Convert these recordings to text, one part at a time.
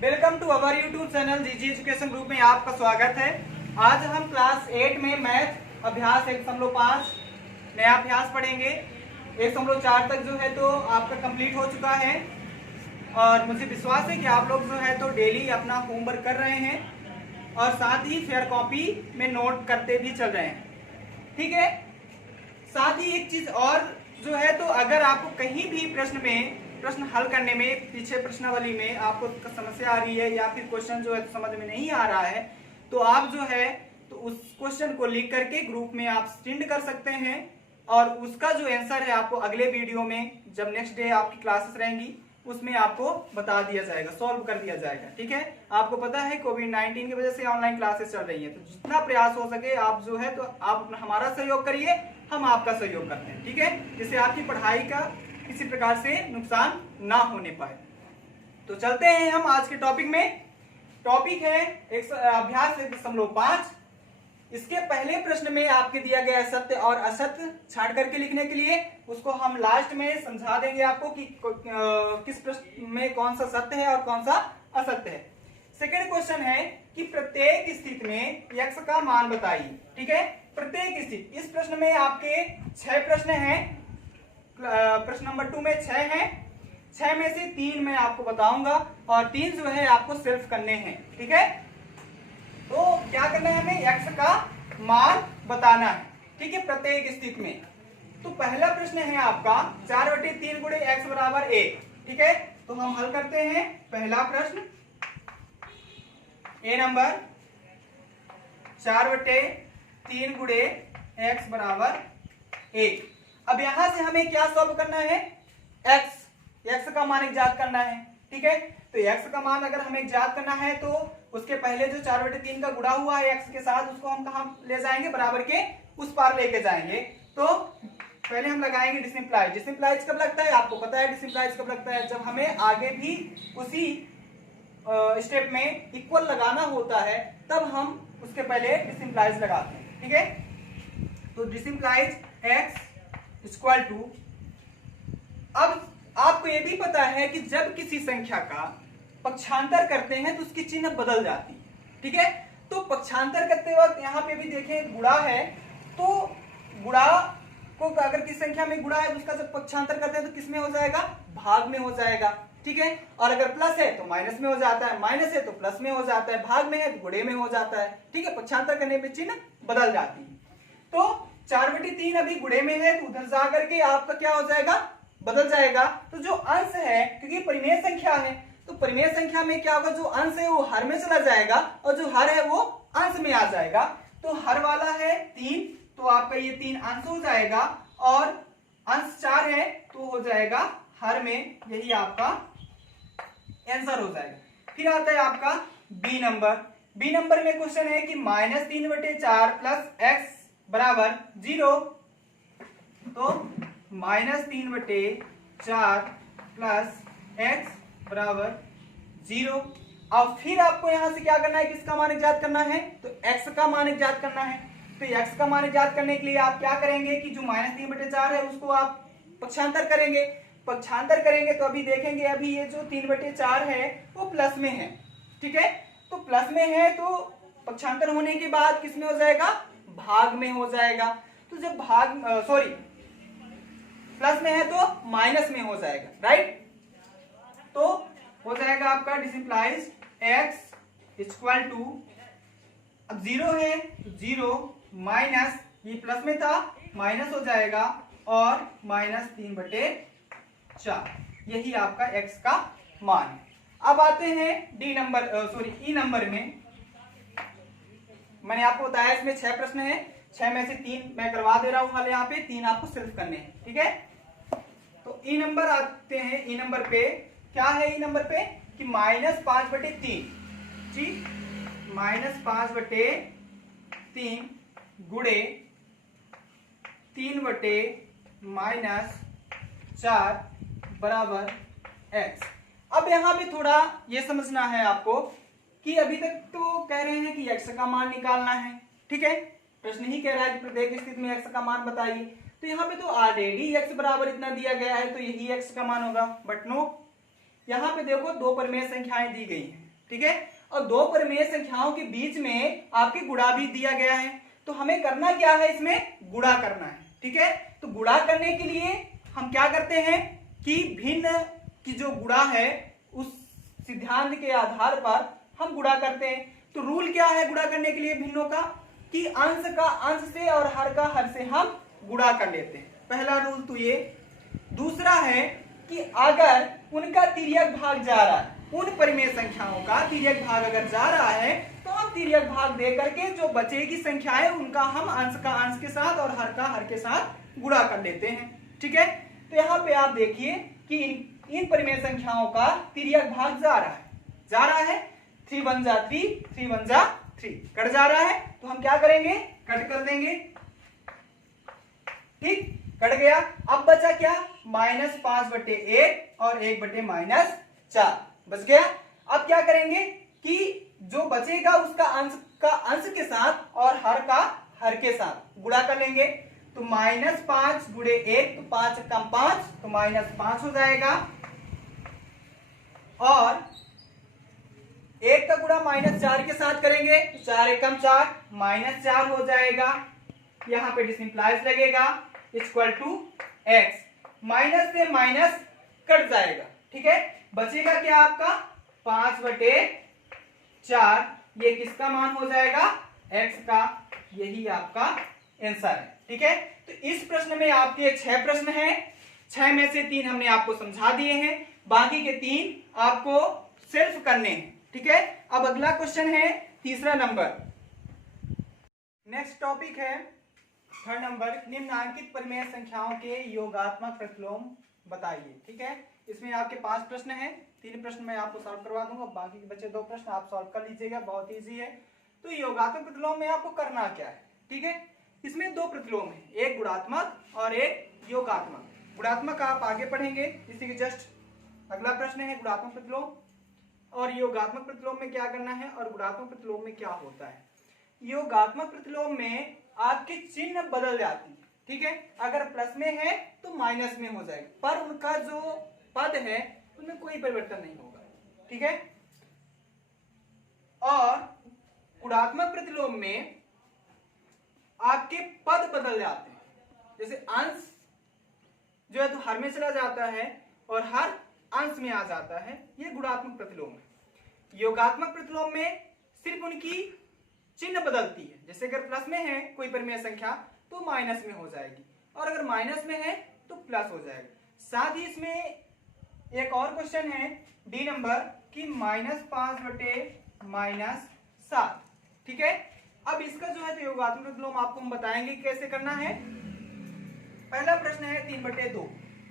Welcome to our YouTube channel GG education group में आपका स्वागत है। आज हम क्लास 8 में मैथ अभ्यास 1.5 नया अभ्यास पढ़ेंगे। 1.4 तक जो है तो आपका कंप्लीट हो चुका है और मुझे विश्वास है कि आप लोग जो है तो डेली अपना होमवर्क कर रहे हैं और साथ ही फेयर कॉपी में नोट करते भी चल रहे हैं। ठीक है, साथ ही एक चीज और जो है तो अगर आपको कहीं भी प्रश्न हल करने में पीछे प्रश्नावली में आपको समस्या आ रही है या फिर क्वेश्चन जो है तो समझ में नहीं आ रहा है तो आप जो है तो उस क्वेश्चन को लिख करके ग्रुप में आप सेंड कर सकते हैं और उसका जो आंसर है आपको अगले वीडियो में जब नेक्स्ट डे आपकी क्लासेस रहेंगी उसमें आपको बता दिया जाएगा, सॉल्व कर दिया जाएगा। ठीक है, आपको पता है कोविड-19 की वजह से ऑनलाइन क्लासेस चल रही है तो जितना प्रयास हो सके आप जो है तो आप हमारा सहयोग करिए, हम आपका सहयोग करते हैं। ठीक है, जिससे आपकी पढ़ाई का किसी प्रकार से नुकसान ना होने पाए। तो चलते हैं हम आज के टॉपिक में। टॉपिक है अभ्यास 1.5। इसके पहले प्रश्न में आपके दिया गया सत्य और असत्य छांट करके लिखने के लिए उसको हम लास्ट में समझा देंगे आपको कि किस प्रश्न में कौन सा सत्य है और कौन सा असत्य है। सेकेंड क्वेश्चन है कि प्रत्येक स्थिति में x का मान बताइए। ठीक है, प्रत्येक स्थिति, इस प्रश्न में आपके 6 प्रश्न हैं। प्रश्न नंबर 2 में 6 हैं, 6 में से 3 मैं आपको बताऊंगा और 3 जो है आपको सेल्फ करने हैं। ठीक है, तो क्या करना है, हमें x का मान बताना है। ठीक है, प्रत्येक स्थिति में। तो पहला प्रश्न है आपका 4/3 गुणे x बराबर 1। ठीक है, तो हम हल करते हैं। पहला प्रश्न ए नंबर 4/3 गुणे x बराबर 1। अब यहां से हमें क्या सॉल्व करना है, x का मान ज्ञात करना है। ठीक है, तो x का मान अगर हमें ज्ञात करना है तो उसके पहले जो 4/3 का गुणा हुआ है x के साथ उसको हम कहां ले जाएंगे, बराबर के उस पार लेके जाएंगे। तो पहले हम लगाएंगे डिसिम्प्लाइज। डिसिम्प्लाइज कब लगता है, आपको पता है डिसिम्प्लाइज कब लगता है, जब हमें आगे भी उसी स्टेप में इक्वल लगाना होता है तब हम उसके पहले डिसिम्प्लाइज लगाते हैं। ठीक है, तो डिसिम्प्लाइज x इक्वल टू, अब आपको यह भी पता है कि जब किसी संख्या का पक्षांतर करते हैं तो उसकी चिन्ह बदल जाती है। ठीक है, तो पक्षांतर करते वक्त यहां पे भी देखें गुणा है तो गुणा को अगर किस संख्या में गुणा है तो उसका जब पक्षांतर करते हैं तो किस में हो जाएगा, भाग में हो जाएगा। ठीक है, और अगर प्लस है तो माइनस में हो जाता है, माइनस है तो प्लस में हो जाता है, भाग में है तो गुणे में हो जाता है। ठीक है, पक्षांतर करने पे चिन्ह बदल जाती है। तो 4/3 अभी गुणे में है तो उधर जा करके आपका क्या हो जाएगा, बदल जाएगा। तो जो अंश है, क्योंकि परिमेय संख्या है तो परिमेय संख्या में क्या होगा, जो अंश है वो हर में चला जाएगा और जो हर है वो अंश में आ जाएगा। तो हर वाला है 3 तो आपका ये 3 अंश हो जाएगा और अंश 4 है तो हो जाएगा हर में, यही आपका आंसर हो जाएगा। फिर आता है आपका बी नंबर। बी नंबर में क्वेश्चन है कि -3/4 प्लस x बराबर 0। तो -3/4 प्लस x बराबर 0। अब फिर आपको यहां से क्या करना है, किसका मान ज्ञात करना है, तो x का मान ज्ञात करना है। तो x का मान ज्ञात करने के लिए आप क्या करेंगे कि जो -3/4 है उसको आप पक्षांतर करेंगे। पक्षांतर करेंगे तो अभी देखेंगे, अभी ये जो 3/4 है वो प्लस में है। ठीक है, तो प्लस में है तो पक्षांतर होने के बाद किस में हो जाएगा, भाग में हो जाएगा। तो जब प्लस में है तो माइनस में हो जाएगा, राइट। तो हो जाएगा आपका डिसिम्प्लाइज x इक्वल टू, अब 0 है तो 0 माइनस, ये प्लस में था माइनस हो जाएगा और -3/4, यही आपका x का मान है। अब आते हैं ई नंबर में। मैंने आपको बताया इसमें 6 प्रश्न है, 6 में से 3 मैं करवा दे रहा हूं हाल, यहाँ पे 3 आपको सिर्फ करने हैं। ठीक है, तो ई नंबर आते हैं। ई नंबर पे क्या है, ई नंबर पे कि -5/3 जी, -5/3 गुणे 3/-4 बराबर x। अब यहां पे थोड़ा ये समझना है आपको कि अभी तक तो कह रहे हैं कि x का मान निकालना है। ठीक है, प्रश्न ही कह रहा है कि प्रत्येक स्थिति में x का मान बताइए। तो यहाँ पे तो ऑलरेडी x बराबर इतना दिया गया है तो यही x का मान होगा, बट नो, यहाँ पे देखो दो परिमेय संख्याएं दी गई हैं। ठीक है। और दो परिमेय संख्याओं के बीच में आपके गुणा भी दिया गया है, तो हमें करना क्या है, इसमें गुणा करना है। ठीक है, तो गुणा करने के लिए हम क्या करते हैं कि भिन्न की जो गुणा है उस सिद्धांत के आधार पर हम गुणा करते हैं। तो रूल क्या है गुणा करने के लिए भिन्नों का, कि अंश का अंश से और हर का हर से हम गुणा कर लेते हैं। पहला रूल तो ये। दूसरा है कि अगर उनका तिर्यक भाग जा रहा है, उन परिमेय संख्याओं का तिर्यक भाग अगर जा रहा है, तो हम तिर्यक भाग दे करके जो बचेगी संख्या है उनका हम अंश का अंश के साथ और हर का हर के साथ गुणा कर लेते हैं। ठीक है, तो यहाँ पे आप देखिए कि इन परिमेय संख्याओं का तिर्यक भाग जा रहा है 3 1 जा 3, 3 1 जा 3, कट जा रहा है, तो हम क्या करेंगे, कट कर देंगे। ठीक, कट गया। अब बचा क्या, -5/1 और 1/-4 बच गया। अब क्या करेंगे कि जो बचेगा उसका अंश का अंश के साथ और हर का हर के साथ गुणा कर लेंगे। तो -5 गुणे 1, तो 5 कम 5, तो -5 हो जाएगा। और 1 का गुणा -4 के साथ करेंगे, तो 4 एकम 4, -4 हो जाएगा। यहाँ पे डिसइंप्लाइज लगेगा, इक्वल टू x, माइनस से माइनस कट जाएगा। ठीक है, बचेगा क्या आपका 5/4, ये किसका मान हो जाएगा, x का। यही आपका आंसर है। ठीक है, तो इस प्रश्न में आपके 6 प्रश्न हैं, 6 में से 3 हमने आपको समझा दिए हैं, बाकी के 3 आपको सिर्फ करने हैं। ठीक है, अब अगला क्वेश्चन है तीसरा नंबर। नेक्स्ट टॉपिक है 3rd नंबर, निम्नांकित परिमेय संख्याओं के योगात्मक प्रतिलोम बताइए। ठीक है, इसमें आपके 5 प्रश्न हैं, 3 प्रश्न मैं आपको सॉल्व करवा दूंगा, बाकी के बचे 2 प्रश्न आप सॉल्व कर लीजिएगा, बहुत इजी है। तो योगात्मक प्रतिलोम में आपको करना क्या है, ठीक है, इसमें 2 प्रतिलोम है, एक गुणात्मक और एक योगात्मक। गुणात्मक आप आगे पढ़ेंगे, इसी के जस्ट अगला प्रश्न है गुणात्मक प्रतिलोम, और योगात्मक प्रतिलोम में क्या करना है और गुणात्मक प्रतिलोम में क्या होता है। योगात्मक प्रतिलोम में आपके चिन्ह बदल जाती है। ठीक है, अगर प्लस में है तो माइनस में हो जाएगा, पर उनका जो पद है उनमें कोई परिवर्तन नहीं होगा। ठीक है, और गुणात्मक प्रतिलोम में आपके पद बदल जाते हैं, जैसे अंश जो है तो हर में चला जाता है और हर अंश में आ जाता है, ये गुणात्मक प्रतिलोम है। योगात्मक प्रतिलोम में सिर्फ उनकी चिन्ह बदलती है, जैसे अगर प्लस में है कोई परिमेय संख्या तो माइनस में हो जाएगी, और अगर माइनस में है तो प्लस हो जाएगा। साथ ही इसमें एक और क्वेश्चन है डी नंबर कि -5/-7। ठीक है, अब इसका जो है तो योगात्मक प्रतिलोम आपको हम बताएंगे कैसे करना है। पहला प्रश्न है 3/2।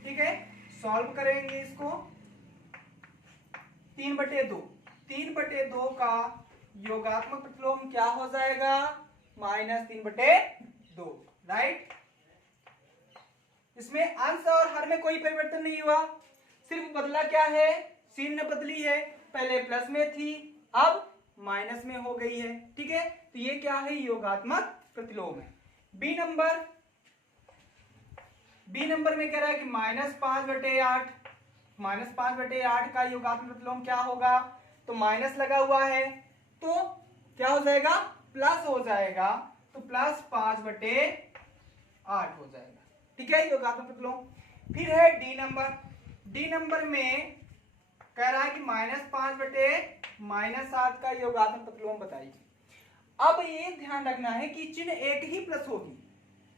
ठीक है, सॉल्व करेंगे इसको। 3/2, 3/2 का योगात्मक प्रतिलोम क्या हो जाएगा, -3/2, राइट। इसमें अंश और हर में कोई परिवर्तन नहीं हुआ, सिर्फ बदला क्या है, चिन्ह बदली है, पहले प्लस में थी अब माइनस में हो गई है। ठीक है, तो ये क्या है, योगात्मक प्रतिलोम है। बी नंबर में कह रहा है कि -5/8, -5/8 का योगात्मक प्रतिलोम क्या होगा, तो माइनस लगा हुआ है तो क्या हो जाएगा, प्लस हो जाएगा, तो +5/8 हो जाएगा। ठीक है, योगात्मक प्रतिलोम। फिर है डी नंबर में कह रहा है कि -5/-7 का योगात्मक प्रतिलोम बताइए। अब ये ध्यान रखना है कि चिन्ह एक ही प्लस होगी।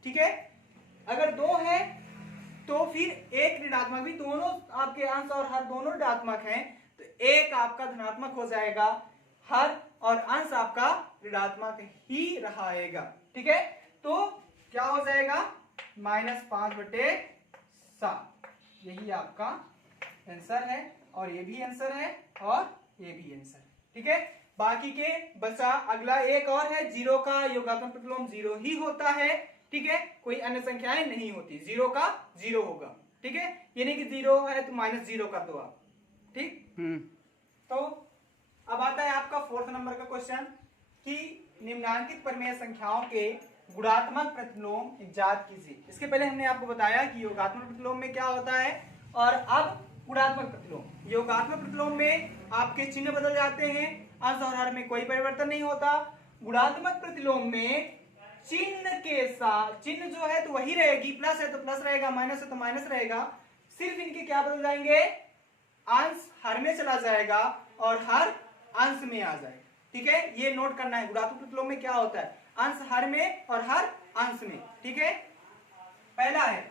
ठीक है, अगर 2 है तो फिर एक ऋणात्मक भी, दोनों आपके अंश और हर दोनों ऋणात्मक हैं, तो एक आपका धनात्मक हो जाएगा, हर और अंश आपका ऋणात्मक ही रहेगा। ठीक है, तो क्या हो जाएगा, -5/7, यही आपका आंसर है, और ये भी आंसर है और ये भी आंसर है। ठीक है, बाकी के बचा अगला एक और है, 0 का योगात्मक प्रतिलोम 0 ही होता है। ठीक है, कोई अन्य संख्याएं नहीं होती, 0 का 0 होगा। ठीक है, यानी कि 0 है तो -0 कर दो आप। ठीक, तो अब आता है आपका 4th नंबर का क्वेश्चन कि निम्नांकित परिमेय संख्याओं के गुणात्मक प्रतिलोम इजाद कीजिए। इसके पहले हमने आपको बताया कि योगात्मक प्रतिलोम में क्या होता है और अब गुणात्मक प्रतिलोम। योगात्मक प्रतिलोम में आपके चिन्ह बदल जाते हैं, अंश और हर में कोई परिवर्तन नहीं होता। गुणात्मक प्रतिलोम में चिन्ह के साथ, चिन्ह जो है तो वही रहेगी, प्लस है तो प्लस रहेगा, माइनस है तो माइनस रहेगा, सिर्फ इनके क्या बदल जाएंगे, अंश हर में चला जाएगा और हर अंश में आ जाएगा। ठीक है, ये नोट करना है, गुणात्मक प्रतिलोम में क्या होता है, अंश हर में और हर अंश में। ठीक है, पहला है,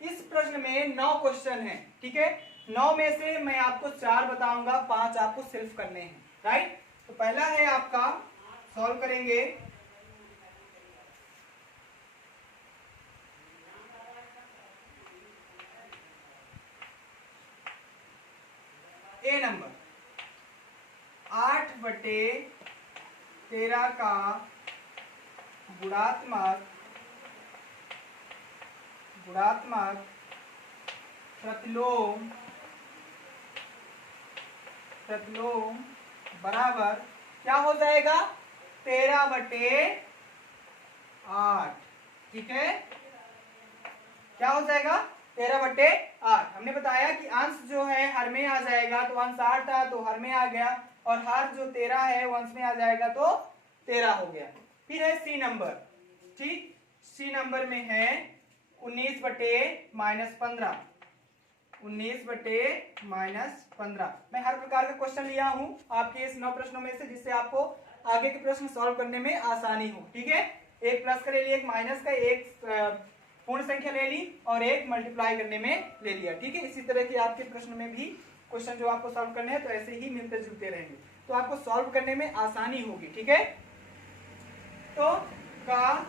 इस प्रश्न में 9 क्वेश्चन हैं। ठीक है, 9 में से मैं आपको 4 बताऊंगा, 5 आपको सिर्फ करने हैं। राइट, तो पहला है आपका, सॉल्व करेंगे, ए नंबर 8/13 का गुणात्मक प्रतिलोम बराबर क्या हो जाएगा, 13/8। ठीक है, क्या हो जाएगा, 13/8। हमने बताया कि अंश जो है हर में आ जाएगा, तो अंश 8 था तो हर में आ गया, और हर जो 13 है वो अंश में आ जाएगा तो 13 हो गया। फिर है सी नंबर। ठीक, सी नंबर में है 19/-15। 19/-15। मैं हर प्रकार का क्वेश्चन लिया हूं आपके इस 9 प्रश्नों में से, जिससे आपको आगे के प्रश्न सॉल्व करने में आसानी हो। ठीक है, एक प्लस का ले लिया, एक माइनस का, एक पूर्ण संख्या ले ली और एक मल्टीप्लाई करने में ले लिया। ठीक है, इसी तरह के आपके प्रश्न में भी क्वेश्चन जो आपको सॉल्व करने हैं तो ऐसे ही मिलते जुलते रहेंगे, तो आपको सॉल्व करने में आसानी होगी। ठीक है, तो का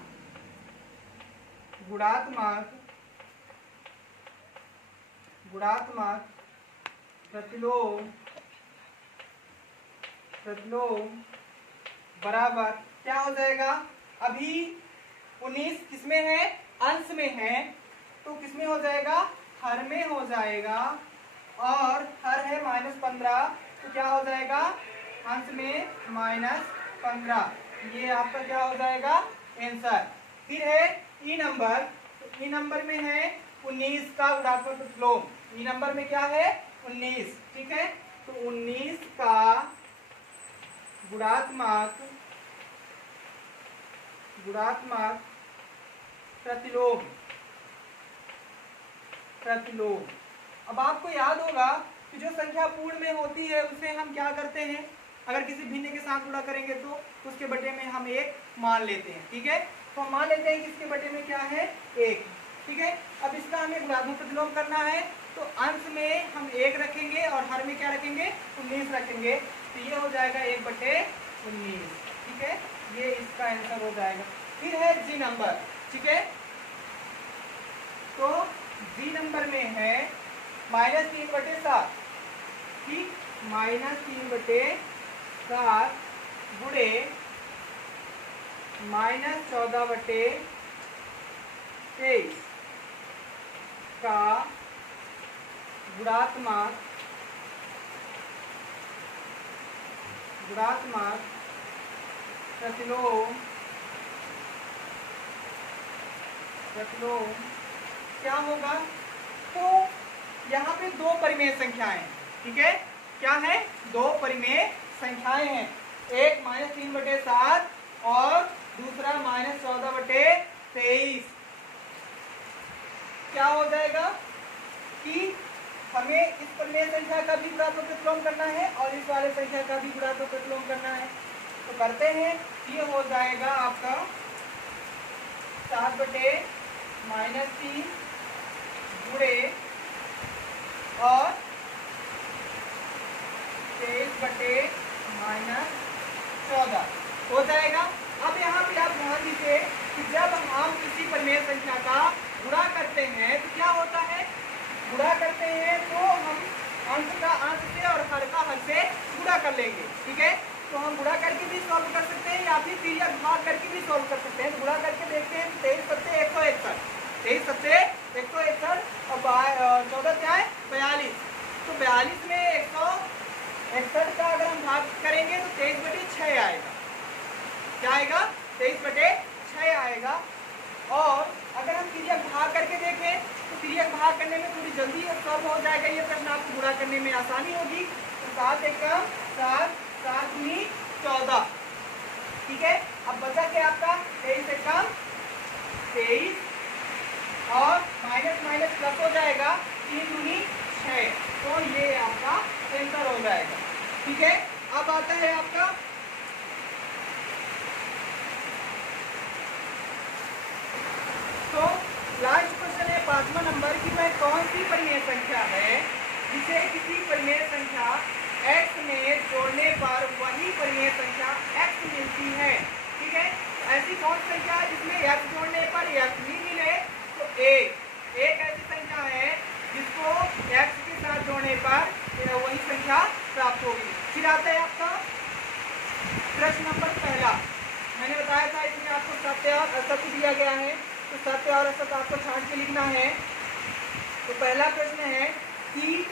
गुणात्मक प्रतिलोम बराबर क्या हो जाएगा, अभी 19 किसमें है, अंश में है, तो किसमें हो जाएगा, हर में हो जाएगा, और हर है -15, तो क्या हो जाएगा, अंश में -15। ये आपका क्या हो जाएगा, आंसर। फिर है ई नंबर, तो ई नंबर में है 19 का गुणात्मक प्रतिलोम। ई नंबर में क्या है, 19। ठीक है, तो 19 का गुणात्मक प्रतिलोम। अब आपको याद होगा कि जो संख्या पूर्ण में होती है उसे हम क्या करते हैं, अगर किसी भिन्न के साथ गुणा करेंगे तो उसके बटे में हम 1 मान लेते हैं। ठीक है, तो हम मान लेते हैं कि इसके बटे में क्या है, 1। ठीक है, अब इसका हमें गुणात्मक प्रतिलोम करना है, तो अंश में हम 1 रखेंगे और हर में क्या रखेंगे, 19 रखेंगे, तो ये हो जाएगा 1/19। ठीक है, ये इसका आंसर हो जाएगा। फिर है जी नंबर। ठीक है, तो जी नंबर में है -3/7। ठीक, -3/7 गुणे -14/23 का गुणात्मक प्रतिलोम क्या होगा, तो यहाँ पे 2 परिमेय संख्याएं हैं। ठीक है, क्या है, 2 परिमेय संख्याएं हैं, एक -3/7 और दूसरा -14/23। क्या हो जाएगा कि हमें इस परिमेय संख्या का भी गुणात्मक प्रतिलोम करना है और इस वाले संख्या का भी गुणात्मक प्रतिलोम करना है, तो करते हैं। ये हो जाएगा आपका 7/-3 गुणे और 23/-14 हो जाएगा। अब यहाँ पे आप ध्यान दीजिए कि जब हम किसी परिमेय संख्या का गुणा करते हैं तो क्या होता है, गुणा करते हैं तो हम अंश का अंश से और हर का हर से गुणा कर लेंगे। ठीक है, तो हम गुणा करके भी सॉल्व कर सकते हैं या फिर तिर्यक भाग करके भी सॉल्व कर सकते हैं। तो गुणा करके देखते हैं, 23/161, 23/161 और 14 क्या है, 42। तो 42 में 161 का अगर हम भाग करेंगे तो 23/6 आएगा। क्या आएगा, 23/6 आएगा। और अगर हम तिर्यक भाग करके देखें तो तो फिर ये भाग करने में थोड़ी जल्दी सॉल्व हो जाएगा ये प्रश्न, आपको पूरा करने में आसानी होगी। तो 7 एकम 7, 7 दूनी 14, ठीक है। अब बचा क्या आपका 23 एकम 23 और माइनस माइनस प्लस हो जाएगा 3 दूनी 6, तो ये आपका आंसर हो जाएगा, ठीक है। अब आता है आपका तो लास्ट क्वेश्चन है 5वां नंबर की वह कौन सी परिमेय संख्या है जिसे किसी परिमेय संख्या x में जोड़ने पर वही परिमेय संख्या x मिलती है, ठीक है। ऐसी कौन सी संख्या है जिसमें x जोड़ने पर x नहीं मिले, तो एक ऐसी संख्या है जिसको x के साथ जोड़ने पर वही संख्या प्राप्त होगी। फिर आता है आपका प्रश्न नंबर पहला, मैंने बताया था इसमें आपको सत्य और असत्य दिया गया है, तो सत्य और असत्य आपको छांट के लिखना है। तो पहला प्रश्न है कि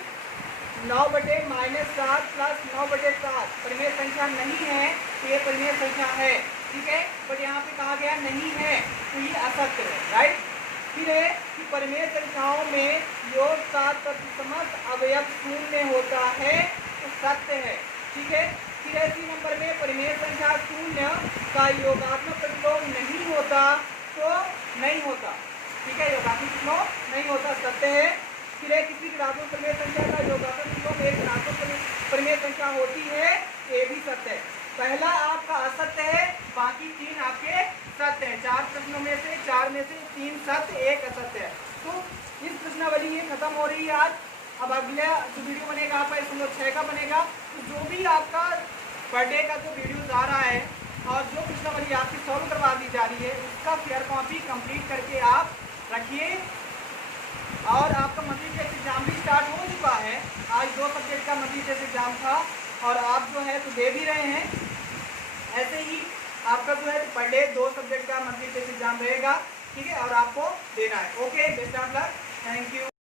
9/-7 प्लस 9/7 परिमेय संख्या नहीं है, तो ये परिमेय संख्या है, ठीक है। बट यहाँ पे कहा गया नहीं है, तो ये असत्य है, राइट। फिर है कि परिमेय संख्याओं में योग का तत्समस्त अवयव शून्य होता है, तो सत्य है, ठीक है। फिर इसी नंबर में परिमेय संख्या शून्य का योगात्मक प्रतिलोम नहीं होता, तो नहीं होता, ठीक है। योगात्मक प्रतिलोम नहीं होता, सत्य है। फिर किसी ऋणात्मक परिमेय संख्या का योगात्मक प्रतिलोम एक ऋणात्मक परिमेय संख्या होती है, ये भी सत्य है। पहला आपका असत्य है, बाकी 3 आपके सत्य है। 4 प्रश्नों में से 4 में से 3 सत्य, 1 असत्य है। तो इस प्रश्नावली ये खत्म हो रही है आज। अब अगला जो वीडियो बनेगा आपका 6 का बनेगा। तो जो भी आपका पर डे का जो वीडियो आ रहा है और जो प्रश्नावली आपकी सॉल्व करवा दी जा रही है, उसका फेयर कॉपी कंप्लीट करके आप रखिए। और आपका मंथली टेस्ट एग्जाम भी स्टार्ट हो चुका है। आज 2 सब्जेक्ट का मंथली टेस्ट एग्जाम था और आप जो है तो दे भी रहे हैं। ऐसे ही आपका जो है पर डे 2 सब्जेक्ट का मंथली टेस्ट एग्जाम रहेगा, ठीक है, और आपको देना है। Okay, best of luck, thank you.